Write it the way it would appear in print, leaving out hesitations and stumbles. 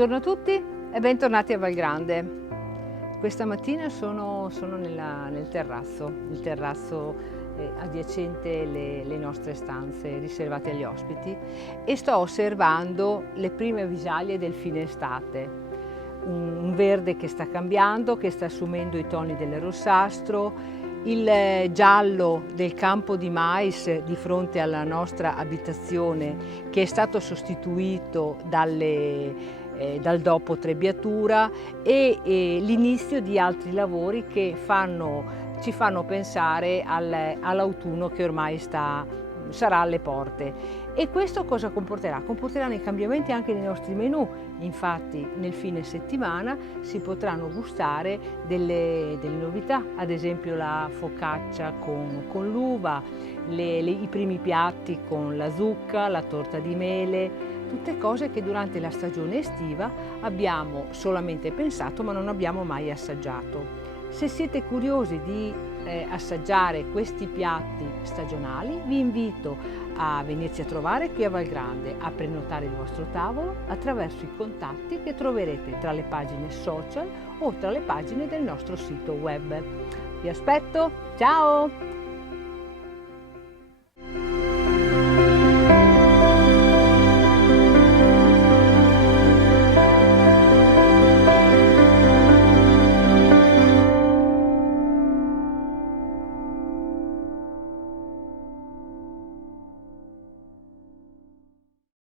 Buongiorno a tutti e bentornati a Valgrande. Questa mattina sono nel terrazzo, il terrazzo adiacente le nostre stanze riservate agli ospiti, e sto osservando le prime avvisaglie del fine estate. Un verde che sta cambiando, che sta assumendo i toni del rossastro, il giallo del campo di mais di fronte alla nostra abitazione, che è stato sostituito dal dopo trebbiatura, e l'inizio di altri lavori che ci fanno pensare all'autunno che ormai sarà alle porte. E questo cosa comporterà? Comporterà dei cambiamenti anche nei nostri menù. Infatti nel fine settimana si potranno gustare delle novità, ad esempio la focaccia con l'uva, i primi piatti con la zucca, la torta di mele, tutte cose che durante la stagione estiva abbiamo solamente pensato ma non abbiamo mai assaggiato. Se siete curiosi di assaggiare questi piatti stagionali, vi invito a venirci a trovare qui a Valgrande, a prenotare il vostro tavolo attraverso i contatti che troverete tra le pagine social o tra le pagine del nostro sito web. Vi aspetto, ciao!